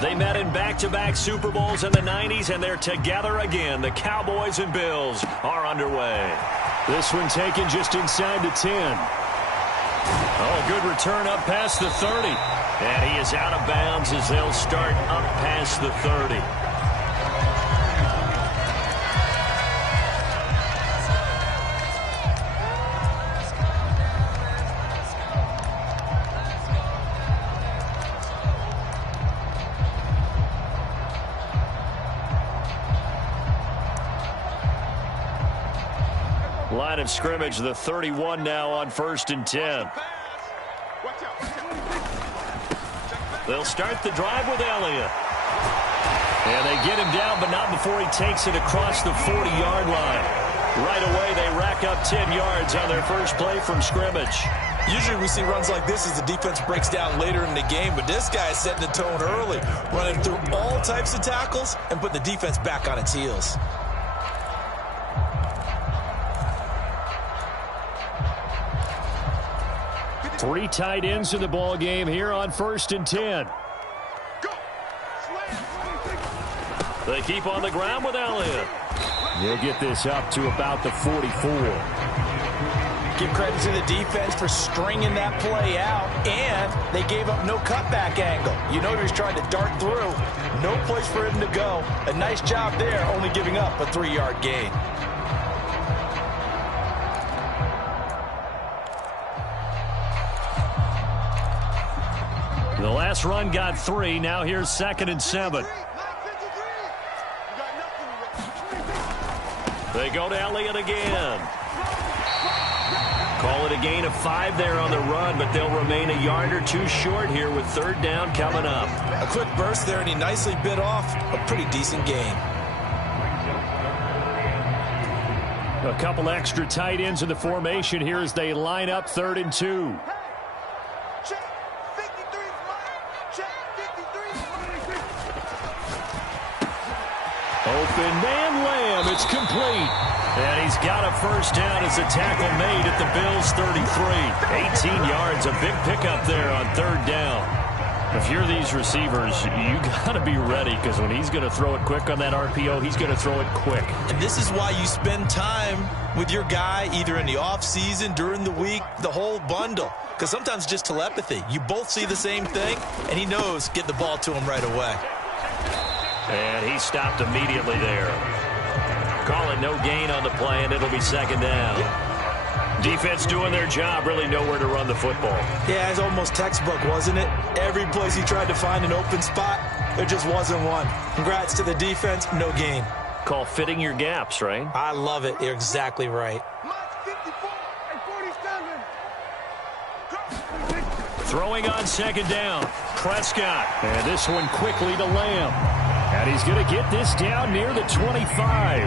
They met in back-to-back Super Bowls in the 90s, and they're together again. The Cowboys and Bills are underway. This one taken just inside the 10. Oh, good return up past the 30. And he is out of bounds as they'll start up past the 30. Line of scrimmage, the 31 now on 1st and 10. They'll start the drive with Elliott. And they get him down, but not before he takes it across the 40-yard line. Right away, they rack up 10 yards on their first play from scrimmage. Usually we see runs like this as the defense breaks down later in the game, but this guy is setting the tone early, running through all types of tackles and putting the defense back on its heels. Three tight ends in the ball game here on 1st and 10. They keep on the ground with Elliott. They'll get this up to about the 44. Give credit to the defense for stringing that play out, and they gave up no cutback angle. You know he was trying to dart through. No place for him to go. A nice job there, only giving up a 3-yard gain. The last run got 3. Now here's 2nd and 7. They go to Elliott again. Call it a gain of 5 there on the run, but they'll remain a yard or 2 short here with 3rd down coming up. A quick burst there, and he nicely bit off a pretty decent gain. A couple extra tight ends in the formation here as they line up 3rd and 2. Open man, Lamb. It's complete. And he's got a first down as a tackle made at the Bills' 33. 18 yards, a big pickup there on 3rd down. If you're these receivers, you got to be ready, because when he's going to throw it quick on that RPO, he's going to throw it quick. And this is why you spend time with your guy either in the offseason, during the week, the whole bundle. Because sometimes just telepathy. You both see the same thing, and he knows get the ball to him right away. And he stopped immediately there. Call it no gain on the play, and it'll be 2nd down. Defense doing their job, really nowhere to run the football. Yeah, it's almost textbook, wasn't it? Every place he tried to find an open spot, there just wasn't one. Congrats to the defense, no gain. Call fitting your gaps, right? I love it. You're exactly right. Throwing on 2nd down. Prescott. And this one quickly to Lamb. And he's going to get this down near the 25.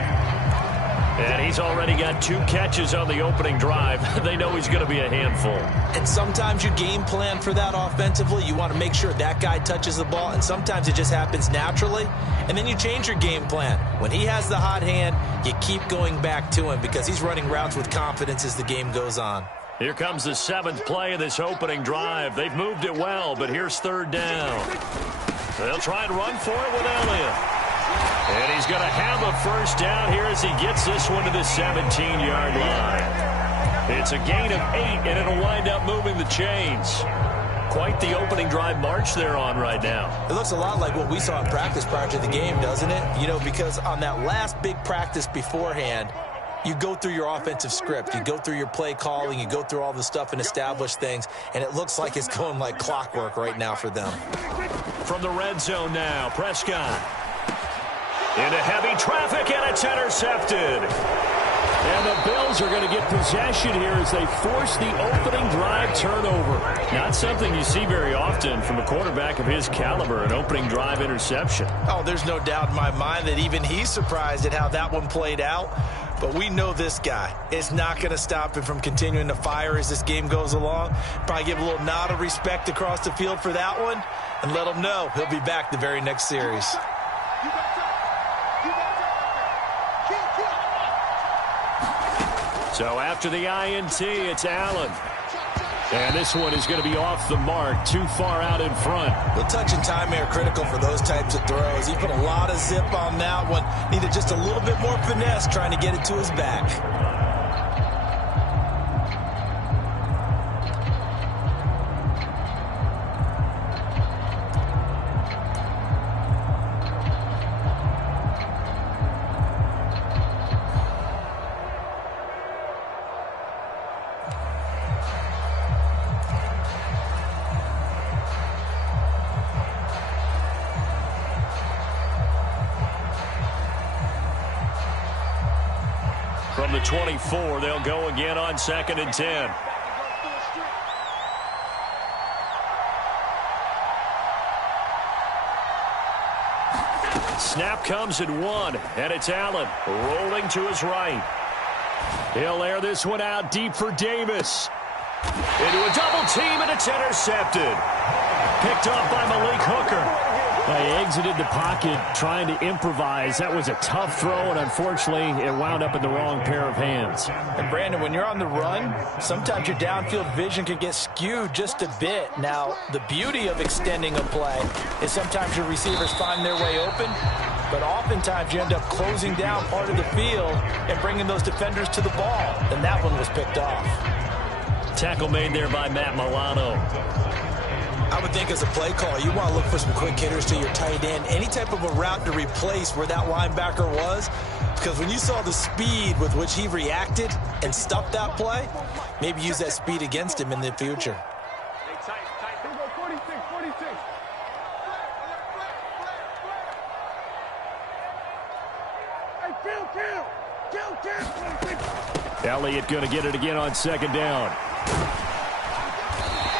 And he's already got 2 catches on the opening drive. They know he's going to be a handful. And sometimes you game plan for that offensively. You want to make sure that guy touches the ball, and sometimes it just happens naturally. And then you change your game plan. When he has the hot hand, you keep going back to him because he's running routes with confidence as the game goes on. Here comes the 7th play of this opening drive. They've moved it well, but here's 3rd down. They'll try and run for it with Elliott. And he's going to have a first down here as he gets this one to the 17-yard line. It's a gain of 8, and it'll wind up moving the chains. Quite the opening drive march they're on right now. It looks a lot like what we saw in practice prior to the game, doesn't it? You know, because on that last big practice beforehand, you go through your offensive script. You go through your play calling. You go through all the stuff and establish things. And it looks like it's going like clockwork right now for them. From the red zone now, Prescott. Into heavy traffic, and it's intercepted. And the Bills are going to get possession here as they force the opening drive turnover. Not something you see very often from a quarterback of his caliber, an opening drive interception. Oh, there's no doubt in my mind that even he's surprised at how that one played out. But we know this guy is not going to stop him from continuing to fire as this game goes along. Probably give a little nod of respect across the field for that one and let him know he'll be back the very next series. So after the INT, it's Allen. And this one is going to be off the mark, too far out in front. The touch and timing are critical for those types of throws. He put a lot of zip on that one. Needed just a little bit more finesse trying to get it to his back. From the 24, they'll go again on 2nd and 10. Snap comes at 1, and it's Allen rolling to his right. He'll air this one out deep for Davis. Into a double team, and it's intercepted. Picked off by Malik Hooker. He exited the pocket trying to improvise. That was a tough throw, and unfortunately, it wound up in the wrong pair of hands. And Brandon, when you're on the run, sometimes your downfield vision can get skewed just a bit. Now, the beauty of extending a play is sometimes your receivers find their way open, but oftentimes you end up closing down part of the field and bringing those defenders to the ball. And that one was picked off. Tackle made there by Matt Milano. I would think as a play caller, you want to look for some quick hitters to your tight end. Any type of a route to replace where that linebacker was. Because when you saw the speed with which he reacted and stuffed that play, maybe use that speed against him in the future. Elliott going to get it again on 2nd down.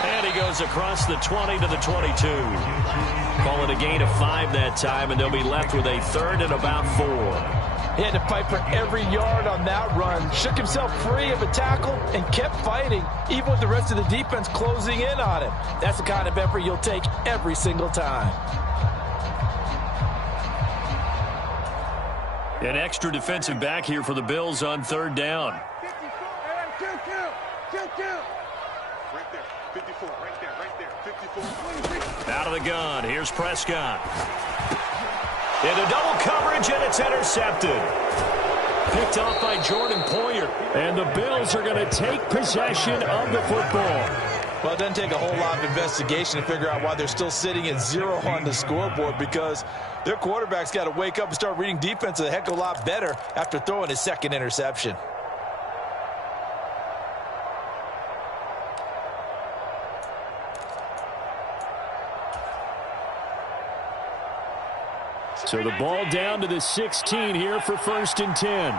And he goes across the 20 to the 22. Call it a gain of 5 that time, and they'll be left with a 3rd and about 4. He had to fight for every yard on that run. Shook himself free of a tackle and kept fighting, even with the rest of the defense closing in on him. That's the kind of effort you'll take every single time. An extra defensive back here for the Bills on 3rd down. Out of the gun, here's Prescott. Into double coverage, and it's intercepted. Picked off by Jordan Poyer. And the Bills are going to take possession of the football. Well, it doesn't take a whole lot of investigation to figure out why they're still sitting at 0 on the scoreboard, because their quarterback's got to wake up and start reading defense a heck of a lot better after throwing his 2nd interception. So the ball down to the 16 here for 1st and 10.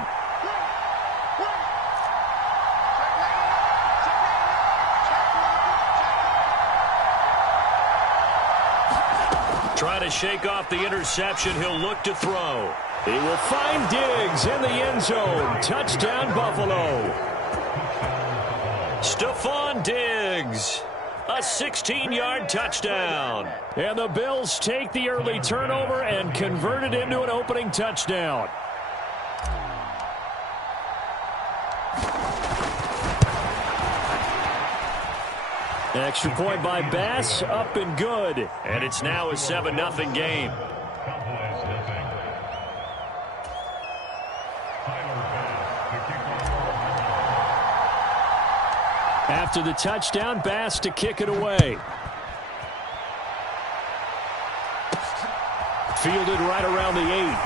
Trying to shake off the interception. He'll look to throw. He will find Diggs in the end zone. Touchdown, Buffalo. Stephon Diggs. A 16-yard touchdown. And the Bills take the early turnover and convert it into an opening touchdown. Extra point by Bass, up and good. And it's now a 7-0 game. After the touchdown, Bass to kick it away. Fielded right around the 8.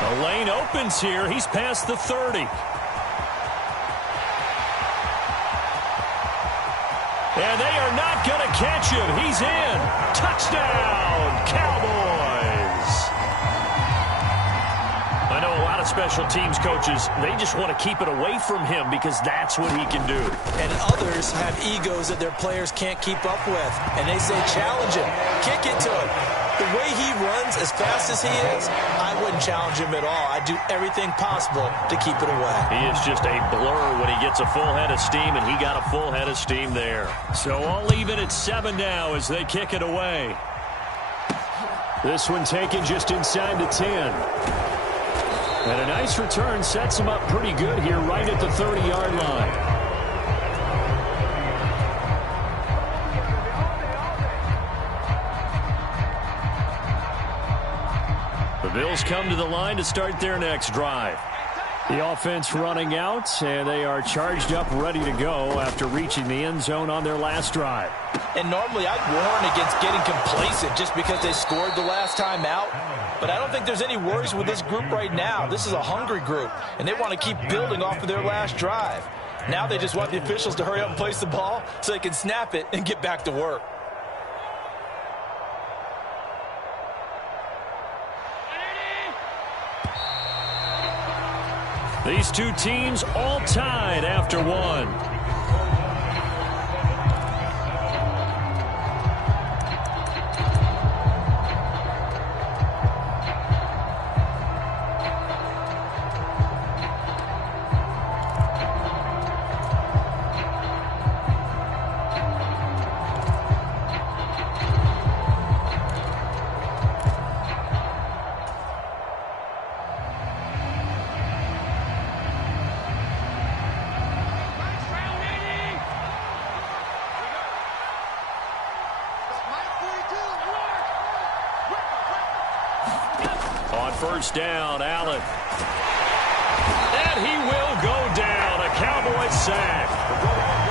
The lane opens here. He's past the 30. And they are not going to catch him. He's in. Touchdown, Cowboys. I know a lot of special teams coaches, they just want to keep it away from him because that's what he can do. And others have egos that their players can't keep up with. And they say, challenge him. Kick it to him. The way he runs as fast as he is, I wouldn't challenge him at all. I'd do everything possible to keep it away. He is just a blur when he gets a full head of steam, and he got a full head of steam there. So all even at 7 now as they kick it away. This one taken just inside the 10. And a nice return sets him up pretty good here right at the 30-yard line. Bills come to the line to start their next drive. The offense running out, and they are charged up, ready to go after reaching the end zone on their last drive. And normally I'd warn against getting complacent just because they scored the last time out. But I don't think there's any worries with this group right now. This is a hungry group, and they want to keep building off of their last drive. Now they just want the officials to hurry up and place the ball so they can snap it and get back to work. These two teams all tied after one. First down, Allen. And he will go down. A Cowboys sack.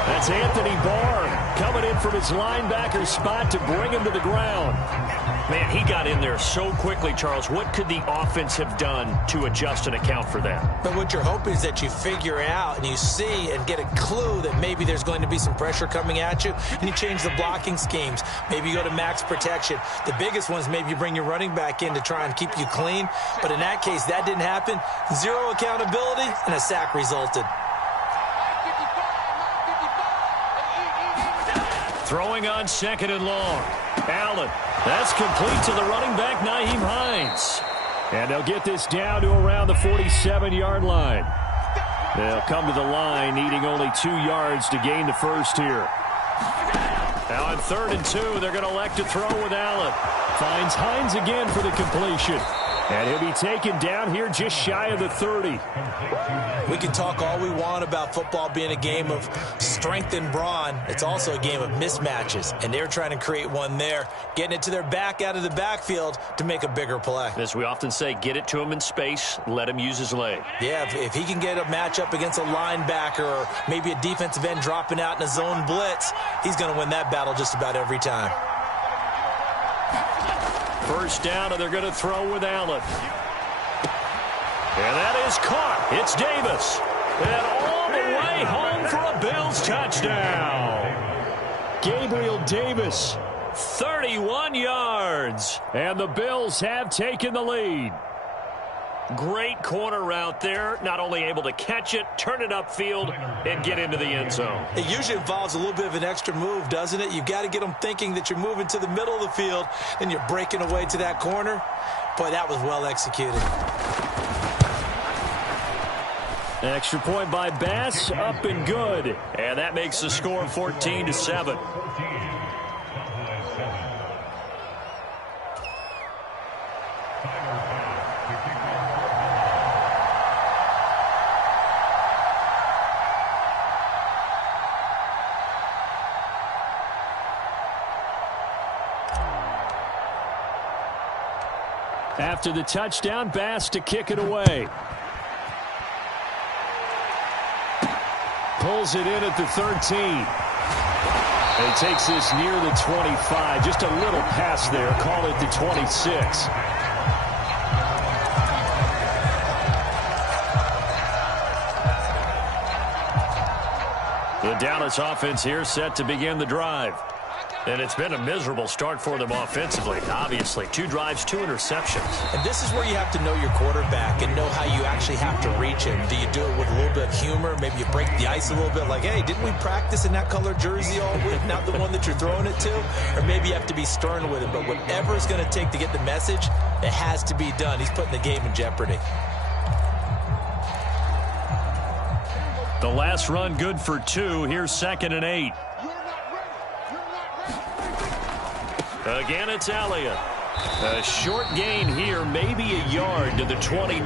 That's Anthony Barr coming in from his linebacker spot to bring him to the ground. Man, he got in there so quickly, Charles. What could the offense have done to adjust and account for that? But what you're hoping is that you figure out and you see and get a clue that maybe there's going to be some pressure coming at you, and you change the blocking schemes. Maybe you go to max protection. The biggest ones, maybe you bring your running back in to try and keep you clean. But in that case, that didn't happen. Zero accountability, and a sack resulted. Throwing on second and long. Allen. That's complete to the running back, Nyheim Hines. And they'll get this down to around the 47-yard line. They'll come to the line, needing only 2 yards to gain the first here. Now on 3rd and 2, they're going to elect to throw with Allen. Finds Hines again for the completion. And he'll be taken down here just shy of the 30. We can talk all we want about football being a game of strength and brawn. It's also a game of mismatches, and they're trying to create one there, getting it to their back out of the backfield to make a bigger play. As we often say, get it to him in space, let him use his leg. Yeah, if he can get a matchup against a linebacker or maybe a defensive end dropping out in a zone blitz, he's going to win that battle just about every time. First down, and they're going to throw with Allen. And that is caught. It's Davis. And all the way home for a Bills touchdown. Gabriel Davis, 31 yards. And the Bills have taken the lead. Great corner route there. Not only able to catch it, turn it upfield, and get into the end zone. It usually involves a little bit of an extra move, doesn't it? You've got to get them thinking that you're moving to the middle of the field, and you're breaking away to that corner. Boy, that was well executed. Extra point by Bass, up and good. And that makes the score 14-7. After the touchdown, Bass to kick it away. Pulls it in at the 13. And he takes this near the 25. Just a little pass there. Call it the 26. The Dallas offense here set to begin the drive. And it's been a miserable start for them offensively. Obviously, 2 drives, 2 interceptions. And this is where you have to know your quarterback and know how you actually have to reach him. Do you do it with a little bit of humor? Maybe you break the ice a little bit like, hey, didn't we practice in that color jersey all week? Not the one that you're throwing it to? Or maybe you have to be stern with him. But whatever it's going to take to get the message, it has to be done. He's putting the game in jeopardy. The last run good for 2. Here's 2nd and 8. Again, it's Elliott. A short gain here, maybe a yard to the 29.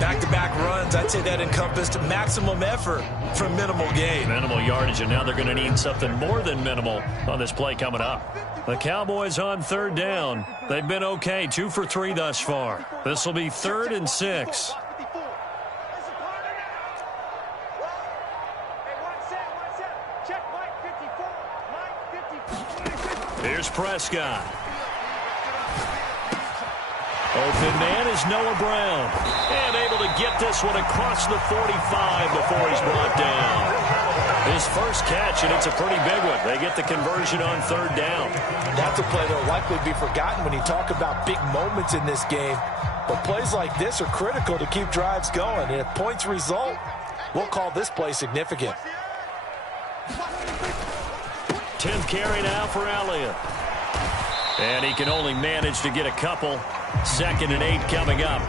Back-to-back runs, I'd say that encompassed maximum effort for minimal gain. Minimal yardage, and now they're going to need something more than minimal on this play coming up. The Cowboys on third down. They've been okay, 2 for 3 thus far. This will be 3rd and 6. Here's Prescott. Open man is Noah Brown. And able to get this one across the 45 before he's brought down. His first catch, and it's a pretty big one. They get the conversion on third down. That's a play that will likely be forgotten when you talk about big moments in this game. But plays like this are critical to keep drives going. And if points result, we'll call this play significant. 10th carry now for Elliott. And he can only manage to get a couple. 2nd and 8 coming up.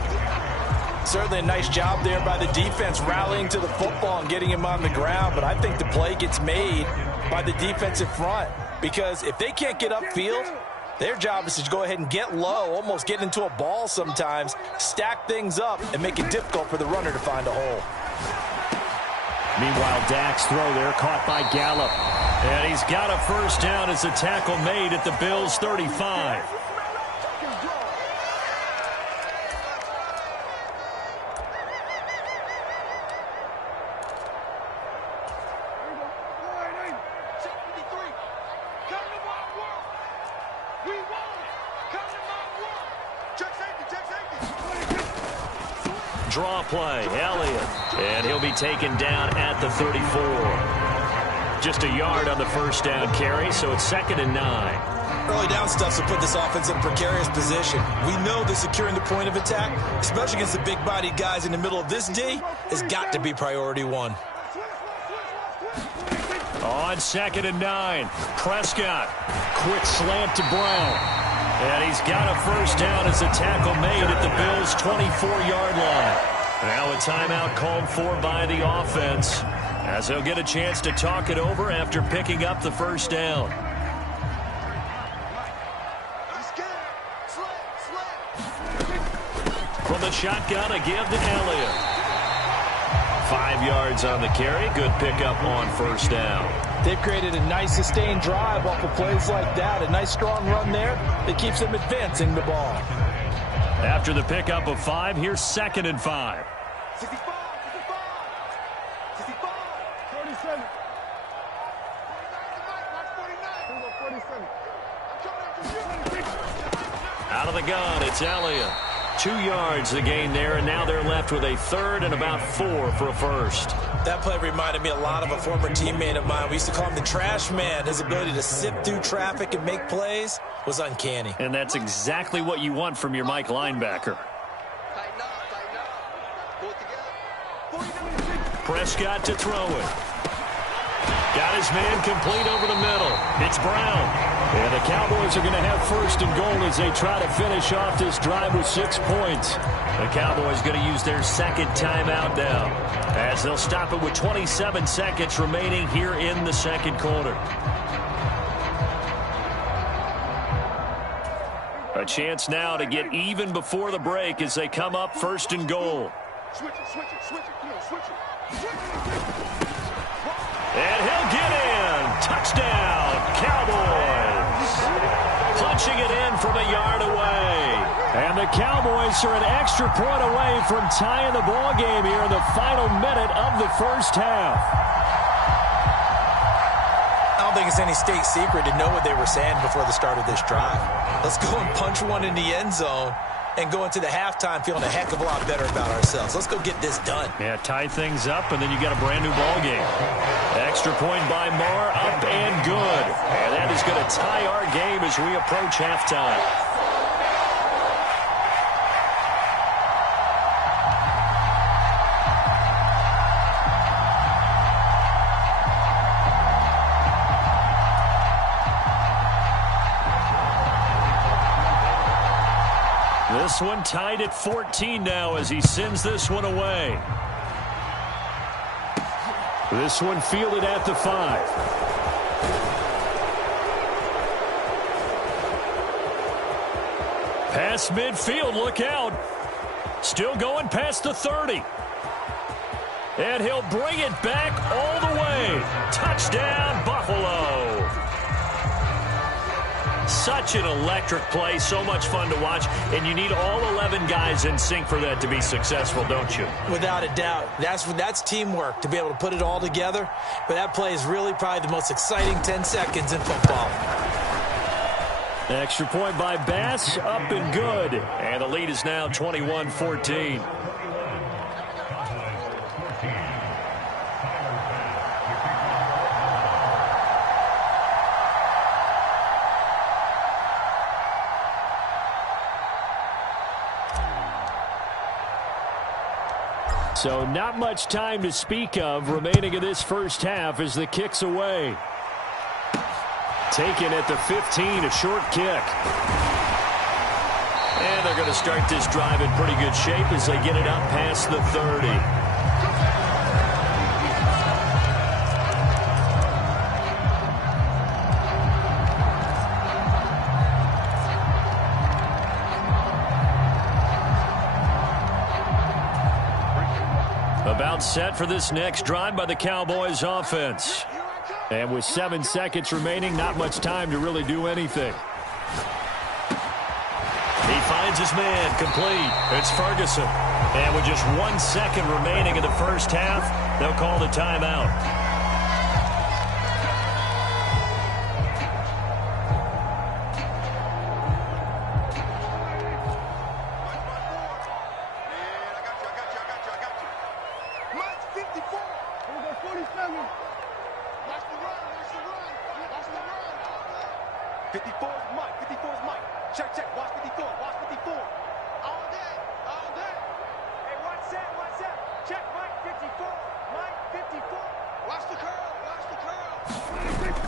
Certainly a nice job there by the defense rallying to the football and getting him on the ground. But I think the play gets made by the defensive front. Because if they can't get upfield, their job is to go ahead and get low, almost get into a ball sometimes, stack things up, and make it difficult for the runner to find a hole. Meanwhile, Dak's throw there caught by Gallup. And he's got a first down as a tackle made at the Bills' 35. Draw play, Elliott. And he'll be taken down at the 34. Just a yard on the first down carry, so it's 2nd and 9. Early down stuff to put this offense in a precarious position. We know that securing the point of attack, especially against the big-bodied guys in the middle of this D, has got to be priority 1. On 2nd and 9, Prescott. Quick slant to Brown. And he's got a first down as a tackle made at the Bills' 24-yard line. Now a timeout called for by the offense, as he'll get a chance to talk it over after picking up the first down. From the shotgun, a give to Elliott. 5 yards on the carry. Good pickup on first down. They've created a nice sustained drive off of plays like that. A nice strong run there that keeps them advancing the ball. After the pickup of 5, here's 2nd and 5. 65, 47. 47. Out of the gun, it's Elliott. 2 yards the gain there, and now they're left with a 3rd and about 4 for a first. That play reminded me a lot of a former teammate of mine. We used to call him the trash man. His ability to sift through traffic and make plays was uncanny. And that's exactly what you want from your Mike linebacker. Prescott to throw it. Got his man complete over the middle. It's Brown. And the Cowboys are going to have 1st and goal as they try to finish off this drive with 6 points. The Cowboys going to use their 2nd timeout now, as they'll stop it with 27 seconds remaining here in the 2nd quarter. A chance now to get even before the break as they come up 1st and goal. Switch it. Come on, switch it. And he'll get in. Touchdown, Cowboys. Punching it in from a yard away. And the Cowboys are an extra point away from tying the ball game here in the final minute of the first half. I don't think it's any state secret to know what they were saying before the start of this drive. Let's go and punch one in the end zone and go into the halftime feeling a heck of a lot better about ourselves. Let's go get this done. Yeah, tie things up, and then you got a brand new ball game. Extra point by Marr, up and good. And that is going to tie our game as we approach halftime. This one tied at 14 now as he sends this one away. This one fielded at the 5. Past midfield, look out. Still going past the 30. And he'll bring it back all the way. Touchdown, Buffalo. Such an electric play, so much fun to watch, and you need all 11 guys in sync for that to be successful, don't you? Without a doubt. That's teamwork, to be able to put it all together. But that play is really probably the most exciting 10 seconds in football. Extra point by Bass, up and good. And the lead is now 21-14. So not much time to speak of remaining in this first half as the kick's away. Taken at the 15, a short kick. And they're going to start this drive in pretty good shape as they get it up past the 30. About set for this next drive by the Cowboys offense. And with 7 seconds remaining, not much time to really do anything. He finds his man, complete. It's Ferguson. And with just 1 second remaining in the first half, they'll call the timeout.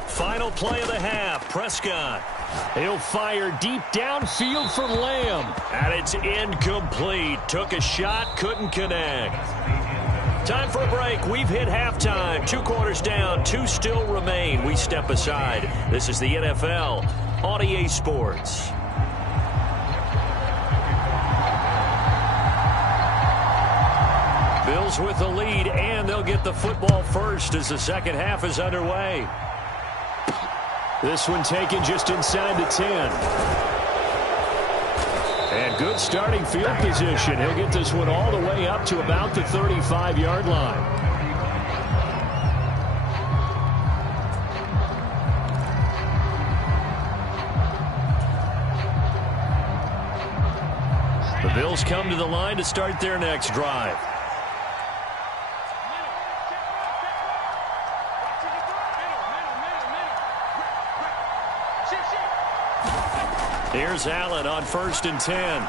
Final play of the half, Prescott. He'll fire deep downfield for Lamb. And it's incomplete. Took a shot, couldn't connect. Time for a break. We've hit halftime. 2 quarters down, 2 still remain. We step aside. This is the NFL on EA Sports. Bills with the lead, and they'll get the football first as the second half is underway. This one taken just inside the 10. And good starting field position. He'll get this one all the way up to about the 35-yard line. The Bills come to the line to start their next drive. Here's Allen on 1st and 10.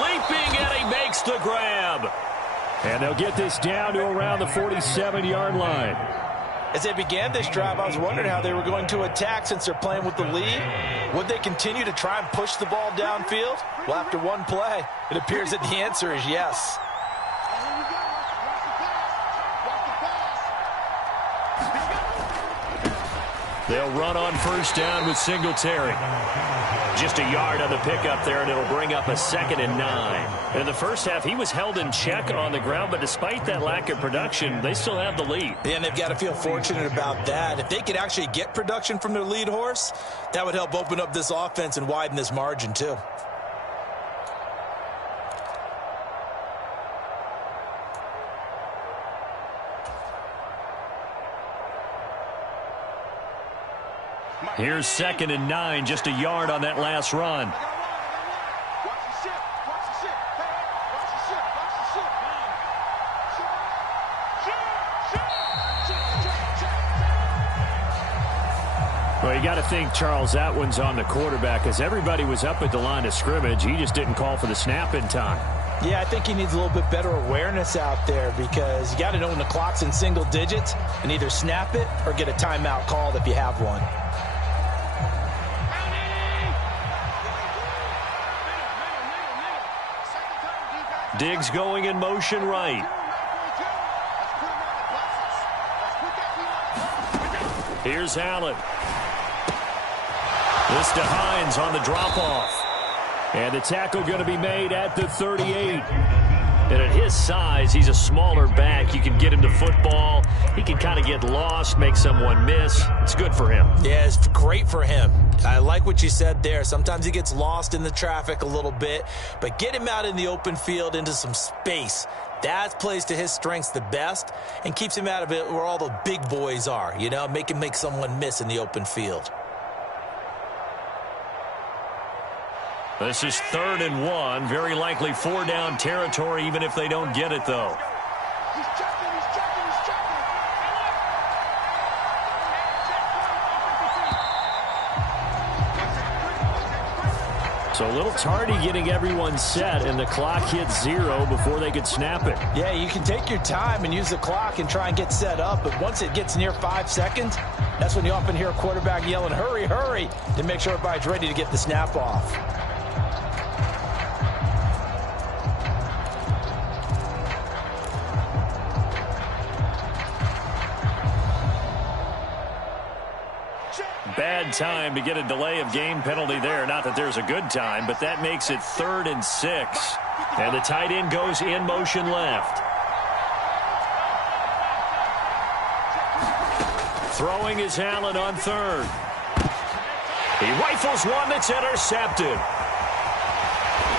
Leaping, and he makes the grab. And they'll get this down to around the 47-yard line. As they began this drive, I was wondering how they were going to attack since they're playing with the lead. Would they continue to try and push the ball downfield? Well, after one play, it appears that the answer is yes. They'll run on 1st down with Singletary. Just a yard on the pickup there, and it'll bring up a 2nd and 9. In the first half, he was held in check on the ground, but despite that lack of production, they still have the lead. Yeah, and they've got to feel fortunate about that. If they could actually get production from their lead horse, that would help open up this offense and widen this margin too. Here's 2nd and 9, just a yard on that last run. Well, you got to think, Charles, that one's on the quarterback as everybody was up at the line of scrimmage. He just didn't call for the snap in time. Yeah, I think he needs a little bit better awareness out there because you got to know when the clock's in single digits and either snap it or get a timeout called if you have one. Diggs going in motion right. Here's Allen. This to Hines on the drop-off. And the tackle going to be made at the 38. And at his size, he's a smaller back. You can get him to football. He can kind of get lost, make someone miss. It's good for him. Yeah, it's great for him. I like what you said there. Sometimes he gets lost in the traffic a little bit, but get him out in the open field into some space. That plays to his strengths the best and keeps him out of it where all the big boys are, you know, make him make someone miss in the open field. This is 3rd and 1. Very likely 4-down territory, even if they don't get it, though. He's checking, he's checking, he's checking. So a little tardy getting everyone set, and the clock hits 0 before they could snap it. Yeah, you can take your time and use the clock and try and get set up, but once it gets near 5 seconds, that's when you often hear a quarterback yelling, hurry, hurry, to make sure everybody's ready to get the snap off. Bad time to get a delay of game penalty there. Not that there's a good time, but that makes it 3rd and 6. And the tight end goes in motion left. Throwing is Allen on 3rd. He rifles one that's intercepted.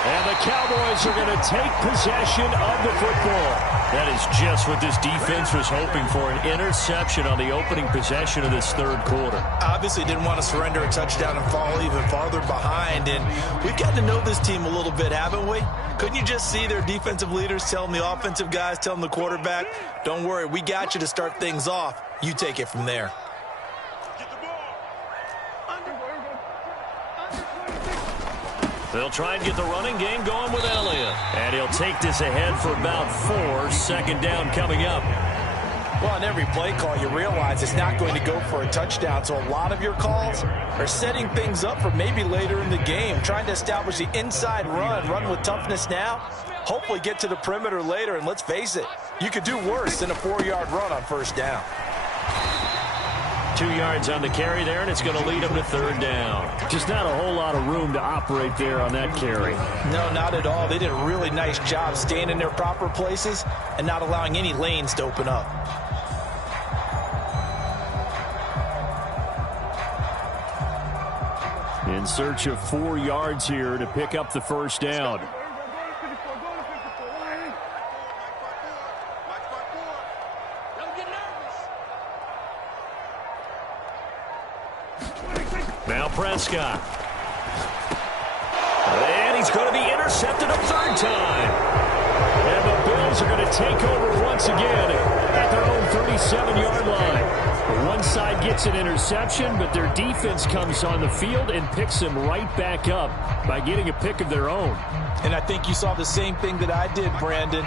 And the Cowboys are going to take possession of the football. That is just what this defense was hoping for, an interception on the opening possession of this 3rd quarter. Obviously didn't want to surrender a touchdown and fall even farther behind, and we've gotten to know this team a little bit, haven't we? Couldn't you just see their defensive leaders telling the offensive guys, telling the quarterback, don't worry, we got you to start things off. You take it from there. They'll try and get the running game going with Elliott. And he'll take this ahead for about 4. 2nd down coming up. Well, on every play call, you realize it's not going to go for a touchdown, so a lot of your calls are setting things up for maybe later in the game, trying to establish the inside run with toughness now, hopefully get to the perimeter later, and let's face it, you could do worse than a 4-yard run on 1st down. 2 yards on the carry there, and it's going to lead them to 3rd down. Just not a whole lot of room to operate there on that carry. No, not at all. They did a really nice job staying in their proper places and not allowing any lanes to open up. In search of 4 yards here to pick up the 1st down. Now Prescott. And he's going to be intercepted a 3rd time. And the Bills are going to take over once again at their own 37-yard line. One side gets an interception, but their defense comes on the field and picks them right back up by getting a pick of their own. And I think you saw the same thing that I did, Brandon.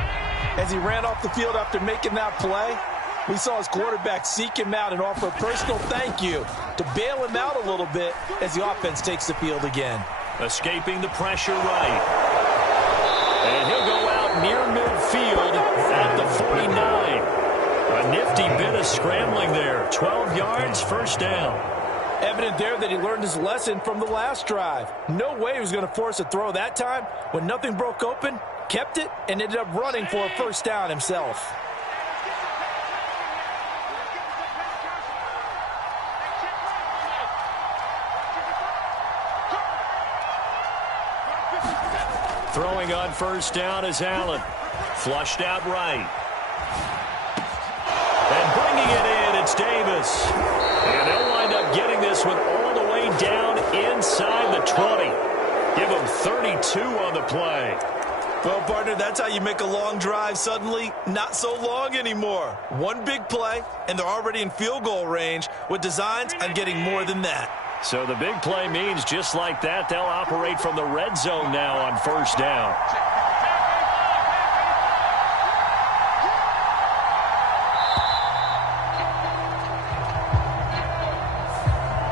As he ran off the field after making that play, we saw his quarterback seek him out and offer a personal thank you to bail him out a little bit as the offense takes the field again. Escaping the pressure right. And he'll go out near midfield at the 49. A nifty bit of scrambling there. 12 yards, 1st down. Evident there that he learned his lesson from the last drive. No way he was going to force a throw that time. When nothing broke open, kept it, and ended up running for a 1st down himself. Throwing on 1st down is Allen. Flushed out right. And bringing it in, it's Davis. And they'll wind up getting this one all the way down inside the 20. Give them 32 on the play. Well, partner, that's how you make a long drive suddenly not so long anymore. One big play, and they're already in field goal range with designs on getting more than that. So the big play means just like that, they'll operate from the red zone now on 1st down.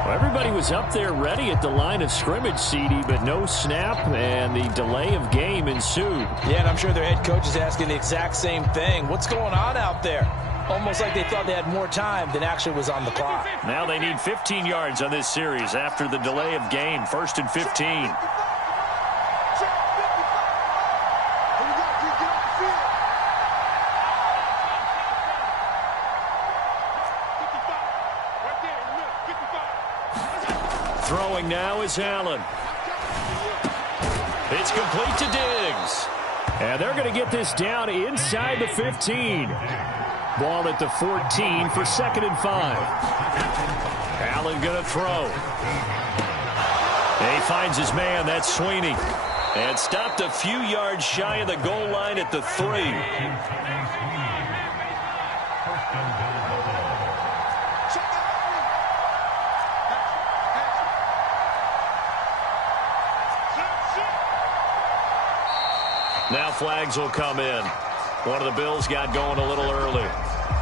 Well, everybody was up there ready at the line of scrimmage, CD, but no snap, and the delay of game ensued. Yeah, and I'm sure their head coach is asking the exact same thing. What's going on out there? Almost like they thought they had more time than actually was on the clock. Now they need 15 yards on this series after the delay of game. 1st and 15. Here we go, get off the field. Throwing now is Allen. It's complete to Diggs. And they're going to get this down inside the 15. Ball at the 14 for 2nd and 5. Allen going to throw. And he finds his man. That's Sweeney. And stopped a few yards shy of the goal line at the 3. Now flags will come in. One of the Bills got going a little early.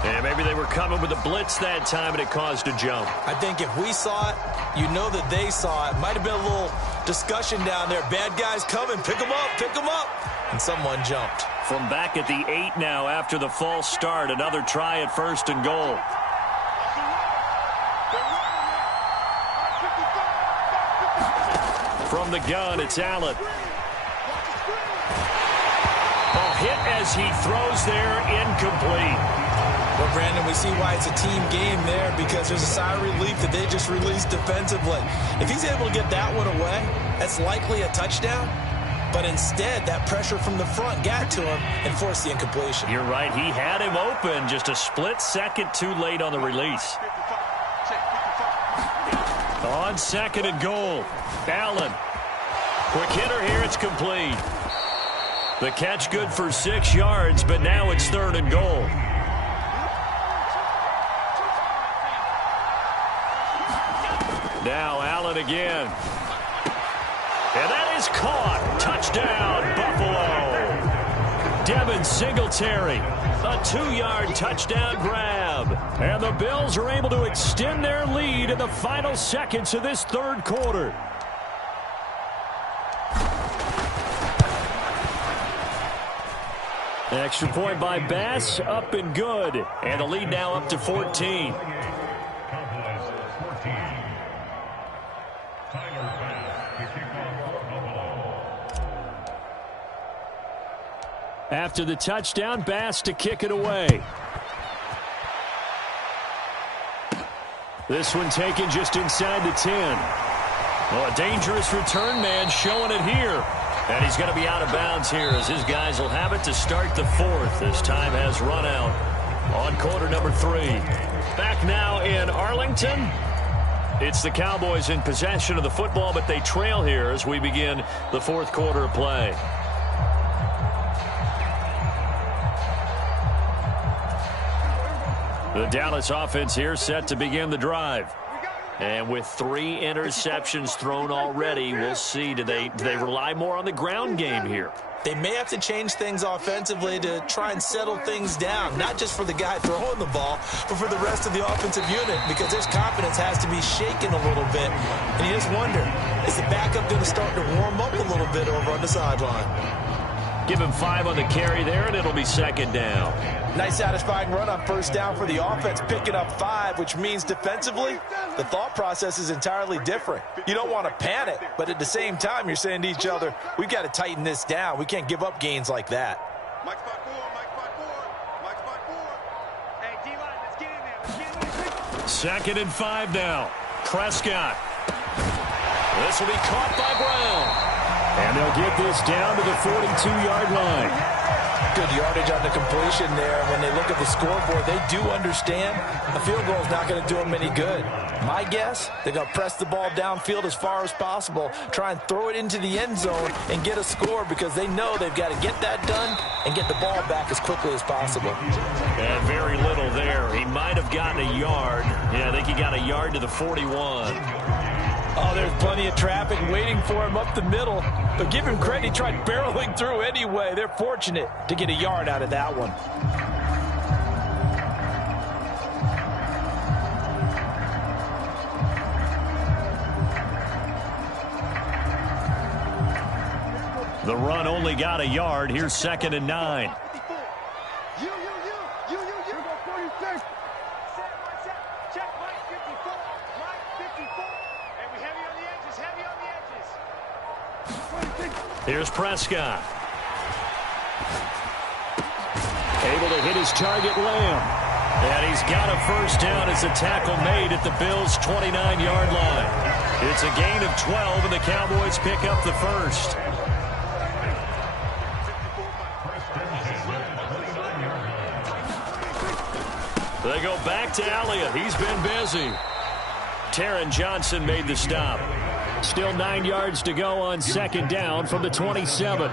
And maybe they were coming with a blitz that time, and it caused a jump. I think if we saw it, you know that they saw it. Might have been a little discussion down there. Bad guys coming. Pick them up. Pick them up. And someone jumped. From back at the 8 now after the false start. Another try at 1st and goal. From the gun, it's Allen. Hit as he throws there, incomplete. Well, Brandon, we see why it's a team game there, because there's a sigh of relief that they just released defensively. If he's able to get that one away, that's likely a touchdown. But instead, that pressure from the front got to him and forced the incompletion. You're right. He had him open, just a split second too late on the release. On 2nd and goal, Allen. Quick hitter here, it's complete. The catch good for 6 yards, but now it's 3rd and goal. Now Allen again. And that is caught. Touchdown, Buffalo. Devin Singletary. A 2-yard touchdown grab. And the Bills are able to extend their lead in the final seconds of this 3rd quarter. Extra point by Bass, up and good. And the lead now up to 14. After the touchdown, Bass to kick it away. This one taken just inside the 10. Well, a dangerous return man showing it here. And he's going to be out of bounds here as his guys will have it to start the 4th. As time has run out on quarter number 3. Back now in Arlington. It's the Cowboys in possession of the football, but they trail here as we begin the 4th quarter of play. The Dallas offense here set to begin the drive. And with 3 interceptions thrown already, we'll see. Do they rely more on the ground game here? They may have to change things offensively to try and settle things down, not just for the guy throwing the ball, but for the rest of the offensive unit, because his confidence has to be shaken a little bit. And you just wonder, is the backup going to start to warm up a little bit over on the sideline? Give him 5 on the carry there, and it'll be 2nd down. Nice satisfying run on 1st down for the offense, picking up 5, which means defensively, the thought process is entirely different. You don't want to panic, but at the same time, you're saying to each other, we've got to tighten this down. We can't give up gains like that. Mike spot 4, Mike spot 4, Mike spot 4. Hey, D-line, let's get in there. Let's get in there. 2nd and 5 now. Prescott. This will be caught by Brown. And they'll get this down to the 42-yard line. Good yardage on the completion there. When they look at the scoreboard, they do understand a field goal is not going to do them any good. My guess, they're going to press the ball downfield as far as possible, try and throw it into the end zone and get a score, because they know they've got to get that done and get the ball back as quickly as possible. And very little there. He might have gotten a yard. Yeah, I think he got a yard to the 41. Oh, there's plenty of traffic waiting for him up the middle. But give him credit, he tried barreling through anyway. They're fortunate to get a yard out of that one. The run only got a yard. Here's 2nd and 9. You go 46. Check Mike 54. Mike 54. And we heavy on the edges, heavy on the edges. 26. Here's Prescott. Able to hit his target, Lamb. And he's got a 1st down as a tackle made at the Bills' 29-yard line. It's a gain of 12, and the Cowboys pick up the first. They go back to Elliott. He's been busy. Taron Johnson made the stop. Still 9 yards to go on second down from the 27.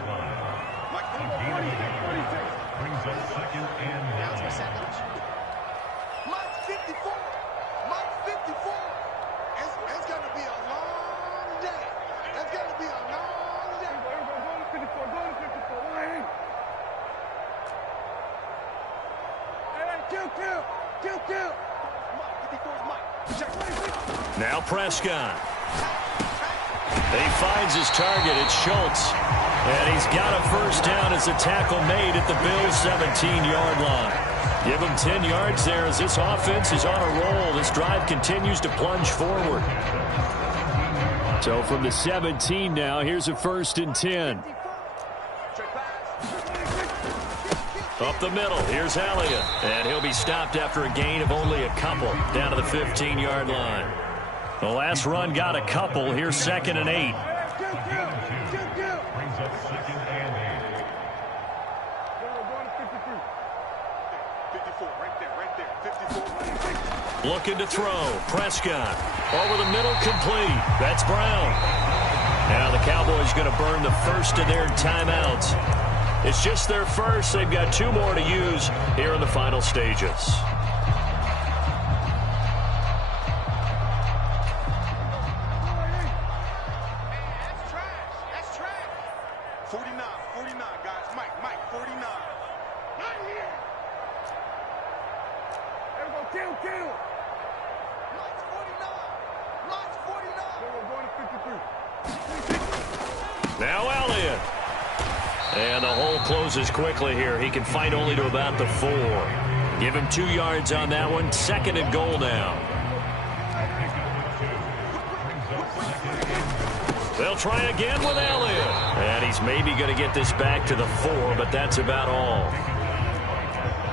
Now Prescott. He finds his target. It's Schultz. And he's got a first down as a tackle made at the Bills' 17-yard line. Give him 10 yards there as this offense is on a roll. This drive continues to plunge forward. So from the 17 now, here's a 1st and 10. Up the middle, here's Elliott. And he'll be stopped after a gain of only a couple down to the 15-yard line. The last run got a couple. Here's 2nd and 8. Looking to throw. Prescott. Over the middle, complete. That's Brown. Now the Cowboys going to burn the first of their timeouts. It's just their first. They've got 2 more to use here in the final stages. Now Elliott. And the hole closes quickly here. He can fight only to about the 4. Give him 2 yards on that one. 2nd and goal now. They'll try again with Elliott. And he's maybe going to get this back to the 4, but that's about all.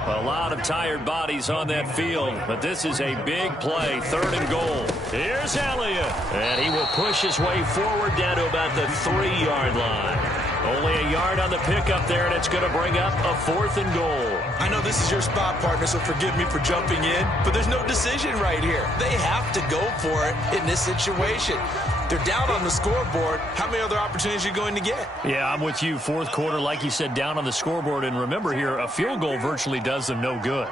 A lot of tired bodies on that field, but this is a big play. 3rd and goal. Here's Elliott. And he will push his way forward down to about the 3-yard line. Only a yard on the pickup there, and it's going to bring up a 4th and goal. I know this is your spot, partner, so forgive me for jumping in, but there's no decision right here. They have to go for it in this situation. They're down on the scoreboard. How many other opportunities are you going to get? Yeah, I'm with you. 4th quarter, like you said, down on the scoreboard. And remember here, a field goal virtually does them no good.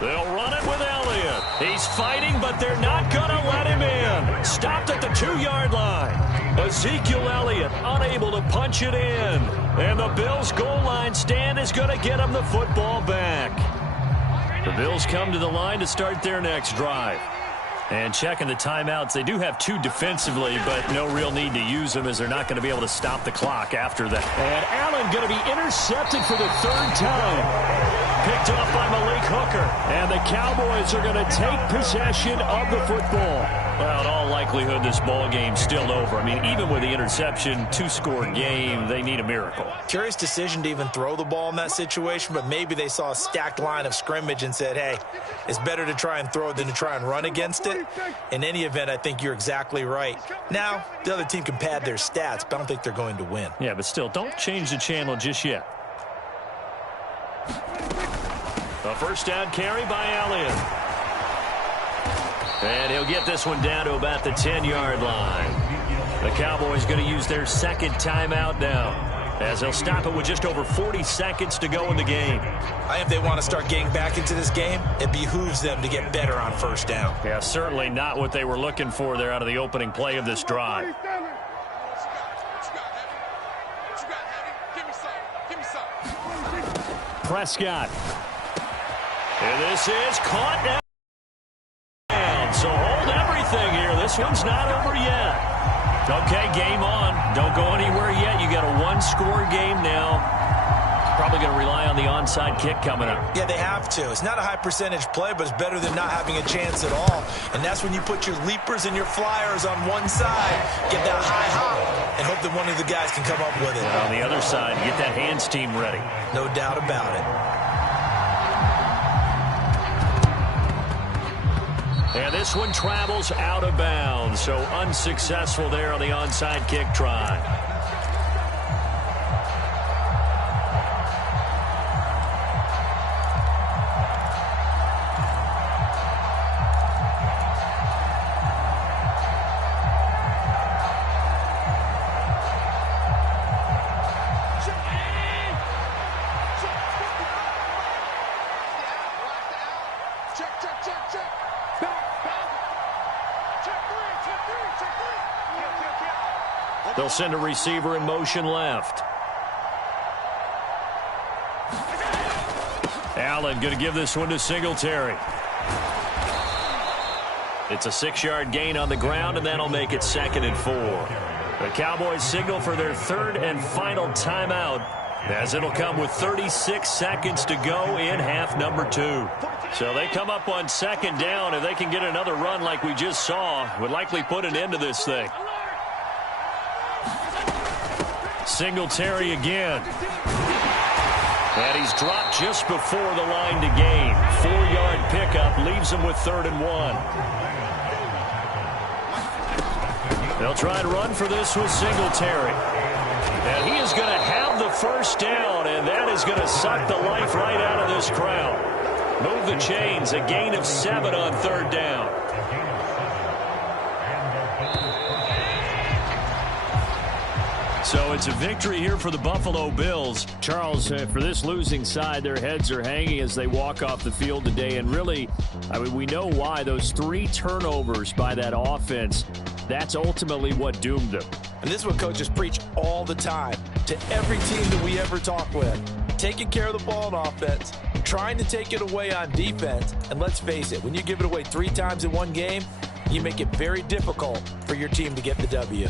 They'll run it with Elliott. He's fighting, but they're not going to let him in. Stopped at the 2-yard line. Ezekiel Elliott unable to punch it in. And the Bills' goal line stand is going to get him the football back. The Bills come to the line to start their next drive. And checking the timeouts, they do have 2 defensively, but no real need to use them as they're not going to be able to stop the clock after that. And Allen going to be intercepted for the 3rd time. Picked off by Malik Hooker. And the Cowboys are going to take possession of the football. Well, in all likelihood, this ball game's still over. I mean, even with the interception, 2-score game, they need a miracle. Curious decision to even throw the ball in that situation, but maybe they saw a stacked line of scrimmage and said, hey, it's better to try and throw than to try and run against it. In any event, I think you're exactly right. Now, the other team can pad their stats, but I don't think they're going to win. Yeah, but still, don't change the channel just yet. A first down carry by Elliott. And he'll get this one down to about the 10-yard line. The Cowboys going to use their 2nd timeout now, as they'll stop it with just over 40 seconds to go in the game. If they want to start getting back into this game, it behooves them to get better on first down. Yeah, certainly not what they were looking for there out of the opening play of this drive. Prescott. And this is caught down. So hold everything here. This one's not over yet. Okay, game on. Don't go anywhere yet. You got a 1-score game now. Probably going to rely on the onside kick coming up. Yeah, they have to. It's not a high percentage play, but it's better than not having a chance at all. And that's when you put your leapers and your flyers on one side, get that high hop, and hope that one of the guys can come up with it. And on the other side, get that hands team ready. No doubt about it. And this one travels out of bounds, so unsuccessful there on the onside kick try. They'll send a receiver in motion left. Allen going to give this one to Singletary. It's a 6-yard gain on the ground, and that'll make it 2nd and 4. The Cowboys signal for their 3rd and final timeout, as it'll come with 36 seconds to go in half number 2. So they come up on 2nd down. If they can get another run like we just saw, would likely put an end to this thing. Singletary again. And he's dropped just before the line to gain. 4-yard pickup leaves him with 3rd and 1. They'll try and run for this with Singletary. And he is going to have the first down, and that is going to suck the life right out of this crowd. Move the chains, a gain of 7 on 3rd down. So it's a victory here for the Buffalo Bills. Charles, for this losing side, their heads are hanging as they walk off the field today. And really, I mean, we know why. Those 3 turnovers by that offense, that's ultimately what doomed them. And this is what coaches preach all the time to every team that we ever talk with. Taking care of the ball on offense, trying to take it away on defense. And let's face it, when you give it away 3 times in one game, you make it very difficult for your team to get the W.